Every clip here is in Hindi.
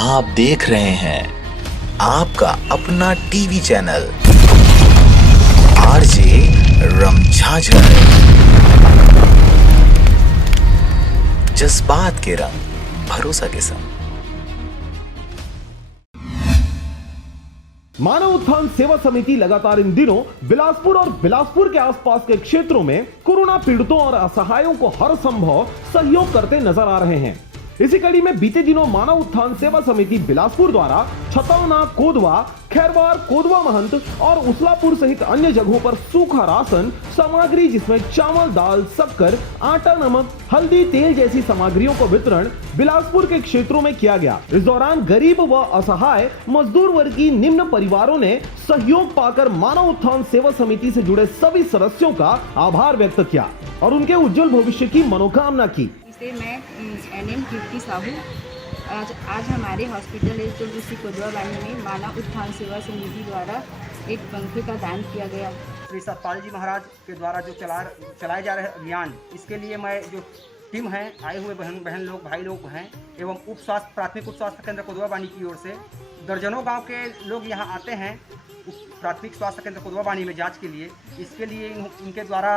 आप देख रहे हैं आपका अपना टीवी चैनल आरजे रमझाझर। जज्बात के रंग, भरोसा के संग। मानव उत्थान सेवा समिति लगातार इन दिनों बिलासपुर और बिलासपुर के आसपास के क्षेत्रों में कोरोना पीड़ितों और असहायों को हर संभव सहयोग करते नजर आ रहे हैं। इसी कड़ी में बीते दिनों मानव उत्थान सेवा समिति बिलासपुर द्वारा छतौना, कोदवा, खैरवार, कोदवा महंत और उसलापुर सहित अन्य जगहों पर सूखा राशन सामग्री जिसमें चावल, दाल, शक्कर, आटा, नमक, हल्दी, तेल जैसी सामग्रियों का वितरण बिलासपुर के क्षेत्रों में किया गया। इस दौरान गरीब व असहाय मजदूर वर्ग की निम्न परिवारों ने सहयोग पाकर मानव उत्थान सेवा समिति से जुड़े सभी सदस्यों का आभार व्यक्त किया और उनके उज्जवल भविष्य की मनोकामना की। मैं एनएम कीर्ति साहू। आज हमारे हॉस्पिटल तुलसी कोदवा वाणी में मानव उत्थान सेवा समिति द्वारा एक पंखे का दान किया गया। श्री सतपाल जी महाराज के द्वारा जो चलाए जा रहे अभियान, इसके लिए मैं जो टीम है आए हुए बहन लोग, भाई लोग हैं एवं प्राथमिक उप स्वास्थ्य केंद्र कोदवा वाणी की ओर से दर्जनों गांव के लोग यहां आते हैं प्राथमिक स्वास्थ्य केंद्र कोदवा वाणी में जांच के लिए। इसके लिए इनके द्वारा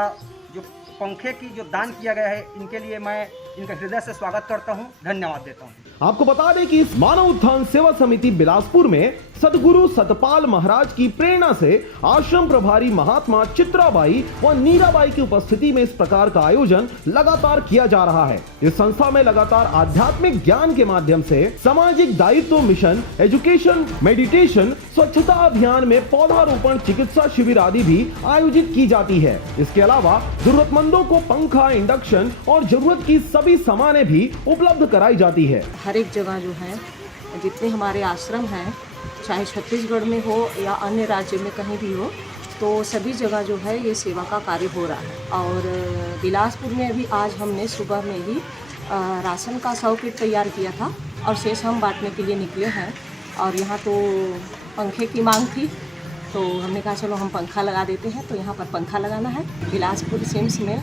जो पंखे की जो दान किया गया है, इनके लिए मैं इनका हृदय से स्वागत करता हूं, धन्यवाद देता हूं। आपको बता दें कि इस मानव उत्थान सेवा समिति बिलासपुर में सदगुरु सतपाल महाराज की प्रेरणा से आश्रम प्रभारी महात्मा चित्राबाई व नीराबाई की उपस्थिति में इस प्रकार का आयोजन लगातार किया जा रहा है। इस संस्था में लगातार आध्यात्मिक ज्ञान के माध्यम से सामाजिक दायित्व मिशन, एजुकेशन, मेडिटेशन, स्वच्छता अभियान में पौधारोपण, चिकित्सा शिविर आदि भी आयोजित की जाती है। इसके अलावा जरूरतमंदों को पंखा, इंडक्शन और जरूरत की सभी सामानें भी उपलब्ध कराई जाती है। हर एक जगह जो है, जितने हमारे आश्रम हैं, चाहे छत्तीसगढ़ में हो या अन्य राज्य में कहीं भी हो, तो सभी जगह जो है ये सेवा का कार्य हो रहा है। और बिलासपुर में अभी आज हमने सुबह में ही राशन का 100 किट तैयार किया था और शेष हम बांटने के लिए निकले हैं। और यहाँ तो पंखे की मांग थी, तो हमने कहा चलो हम पंखा लगा देते हैं, तो यहाँ पर पंखा लगाना है। बिलासपुर सिम्स में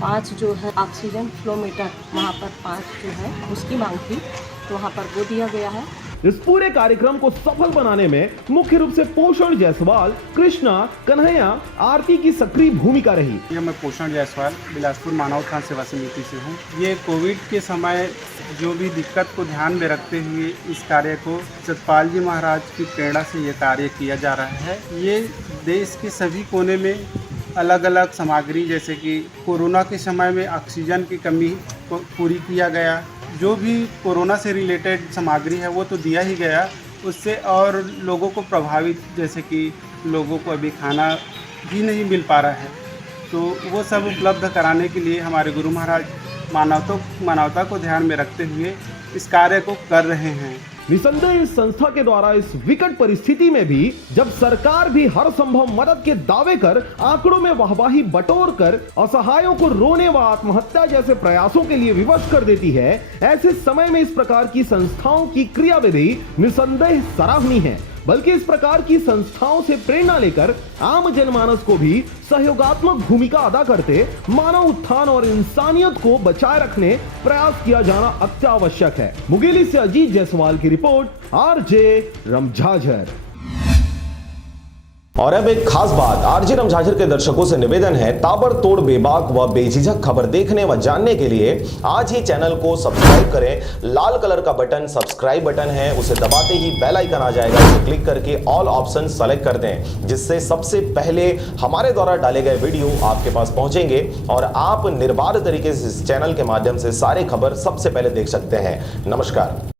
5 जो है ऑक्सीजन फ्लोमीटर, वहाँ पर 5 जो है उसकी मांग थी, तो वहाँ पर वो दिया गया है। इस पूरे कार्यक्रम को सफल बनाने में मुख्य रूप से पोषण जायसवाल, कृष्णा, कन्हैया, आरती की सक्रिय भूमिका रही। मैं पोषण जायसवाल बिलासपुर मानव उत्थान सेवा समिति से हूँ। ये कोविड के समय जो भी दिक्कत को ध्यान में रखते हुए इस कार्य को सतपाल जी महाराज की प्रेरणा से ये कार्य किया जा रहा है। ये देश के सभी कोने में अलग अलग सामग्री, जैसे कि कोरोना के समय में ऑक्सीजन की कमी को पूरी किया गया, जो भी कोरोना से रिलेटेड सामग्री है वो तो दिया ही गया, उससे और लोगों को प्रभावित, जैसे कि लोगों को अभी खाना भी नहीं मिल पा रहा है, तो वो सब उपलब्ध कराने के लिए हमारे गुरु महाराज मानवता को ध्यान में रखते हुए इस कार्य को कर रहे हैं। निसंदेह इस संस्था के द्वारा इस विकट परिस्थिति में भी जब सरकार भी हर संभव मदद के दावे कर आंकड़ों में वाहवाही बटोर कर असहायों को रोने व आत्महत्या जैसे प्रयासों के लिए विवश कर देती है, ऐसे समय में इस प्रकार की संस्थाओं की क्रियाविधि निसंदेह सराहनीय है। बल्कि इस प्रकार की संस्थाओं से प्रेरणा लेकर आम जनमानस को भी सहयोगात्मक भूमिका अदा करते मानव उत्थान और इंसानियत को बचाए रखने प्रयास किया जाना अत्यावश्यक है। मुंगेली से अजीत जायसवाल की रिपोर्ट, आरजे रमझाझर। और अब एक खास बात, आरजे रमझाझर के दर्शकों से निवेदन है, ताबड़तोड़ बेबाक व बेझिझक खबर देखने व जानने के लिए आज ही चैनल को सब्सक्राइब करें। लाल कलर का बटन सब्सक्राइब बटन है, उसे दबाते ही बेल आइकन आ जाएगा, उसे क्लिक करके ऑल ऑप्शन सेलेक्ट कर दें, जिससे सबसे पहले हमारे द्वारा डाले गए वीडियो आपके पास पहुंचेंगे और आप निर्बाध तरीके से इस चैनल के माध्यम से सारे खबर सबसे पहले देख सकते हैं। नमस्कार।